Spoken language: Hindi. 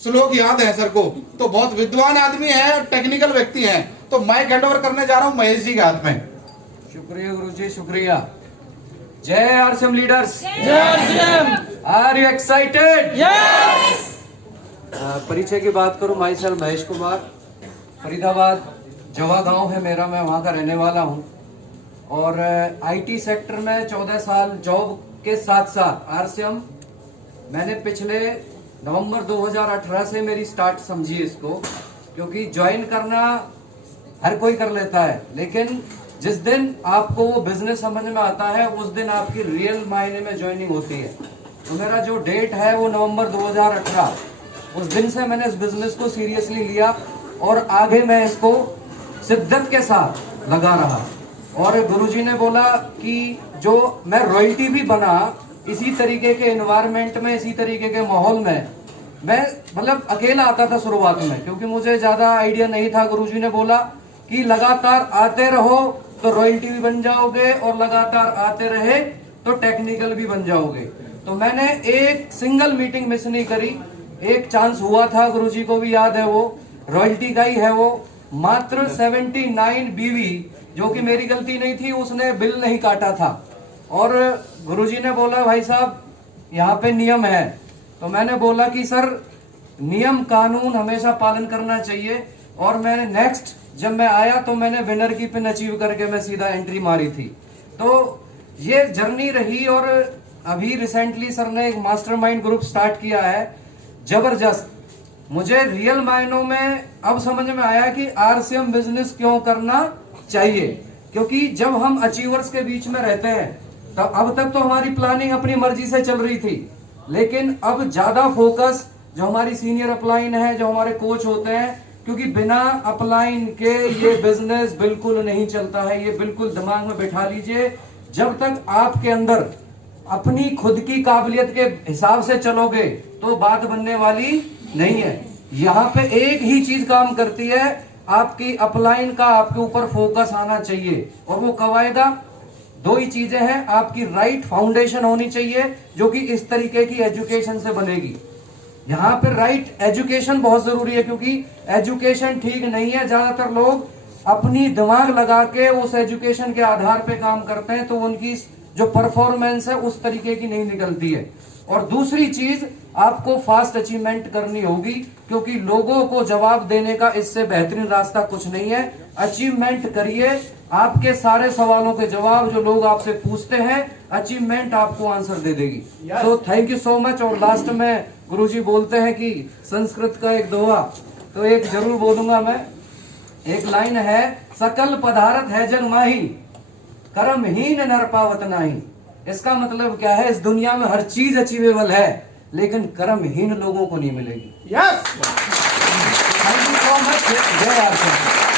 श्लोक याद है सर को, तो बहुत विद्वान आदमी है, टेक्निकल व्यक्ति हैं। तो माइक हैंड ओवर करने जा रहा हूं महेश जी के हाथ में। शुक्रिया गुरुजी, शुक्रिया। जय आरसीएम लीडर्स, जय RCM. Are you excited? Yes. परिचय की बात करूं, माई सेल्फ महेश कुमार, फरीदाबाद जवा गांव है मेरा, मैं वहां का रहने वाला हूं। और आईटी सेक्टर में 14 साल जॉब के साथ साथ आरसीएम मैंने पिछले नवंबर 2018 से मेरी स्टार्ट समझी इसको, क्योंकि ज्वाइन करना हर कोई कर लेता है, लेकिन जिस दिन आपको वो बिजनेस समझ में आता है उस दिन आपकी रियल मायने में ज्वाइनिंग होती है। तो मेरा जो डेट है वो नवंबर 2018, उस दिन से मैंने इस बिजनेस को सीरियसली लिया और आगे मैं इसको शिद्दत के साथ लगा रहा। और गुरुजी ने बोला कि जो मैं रॉयल्टी भी बना इसी तरीके के एनवायरनमेंट में, इसी तरीके के माहौल में। मैं मतलब अकेला आता था शुरुआत में, क्योंकि मुझे ज्यादा आइडिया नहीं था। गुरुजी ने बोला कि लगातार आते रहो तो रॉयल्टी भी बन जाओगे, और लगातार आते रहे तो टेक्निकल भी बन जाओगे। तो मैंने एक सिंगल मीटिंग मिस नहीं करी। एक चांस हुआ था, गुरुजी को भी याद है, वो रॉयल्टी का ही है, वो मात्र 79 बीवी, जो कि मेरी गलती नहीं थी, उसने बिल नहीं काटा था। और गुरुजी ने बोला भाई साहब यहाँ पे नियम है। तो मैंने बोला कि सर नियम कानून हमेशा पालन करना चाहिए। और मैंने नेक्स्ट जब मैं आया तो मैंने विनर की पिन अचीव करके मैं सीधा एंट्री मारी थी। तो ये जर्नी रही। और अभी रिसेंटली सर ने एक मास्टरमाइंड ग्रुप स्टार्ट किया है, जबरदस्त। मुझे रियल मायनों में अब समझ में आया कि आरसीएम बिजनेस क्यों करना चाहिए, क्योंकि जब हम अचीवर्स के बीच में रहते हैं तो अब तक तो हमारी प्लानिंग अपनी मर्जी से चल रही थी, लेकिन अब ज्यादा फोकस जो हमारी सीनियर अपलाइन है, जो हमारे कोच होते हैं, क्योंकि बिना अपलाइन के ये बिजनेस बिल्कुल नहीं चलता है। ये बिल्कुल दिमाग में बैठा लीजिए, जब तक आपके अंदर अपनी खुद की काबिलियत के हिसाब से चलोगे तो बात बनने वाली नहीं है। यहाँ पे एक ही चीज काम करती है, आपकी अपलाइन का आपके ऊपर फोकस आना चाहिए। और वो कब आएगा? दो ही चीजें हैं, आपकी राइट फाउंडेशन होनी चाहिए जो कि इस तरीके की एजुकेशन से बनेगी। यहाँ पे राइट एजुकेशन बहुत जरूरी है, क्योंकि एजुकेशन ठीक नहीं है। ज्यादातर लोग अपनी दिमाग लगा के उस एजुकेशन के आधार पे काम करते हैं, तो उनकी जो परफॉर्मेंस है उस तरीके की नहीं निकलती है। और दूसरी चीज, आपको फास्ट अचीवमेंट करनी होगी, क्योंकि लोगों को जवाब देने का इससे बेहतरीन रास्ता कुछ नहीं है। अचीवमेंट करिए, आपके सारे सवालों के जवाब जो लोग आपसे पूछते हैं, अचीवमेंट आपको आंसर दे देगी। तो थैंक यू सो मच। और लास्ट में गुरुजी बोलते हैं कि संस्कृत का एक दोहा, तो एक जरूर बोलूंगा मैं। एक लाइन है, सकल पदार्थ है जग माही, कर्महीन नर पावत नाही। इसका मतलब क्या है? इस दुनिया में हर चीज अचीवेबल है, लेकिन कर्महीन लोगों को नहीं मिलेगी। Yes. Thank you so much. जय आरसीएम।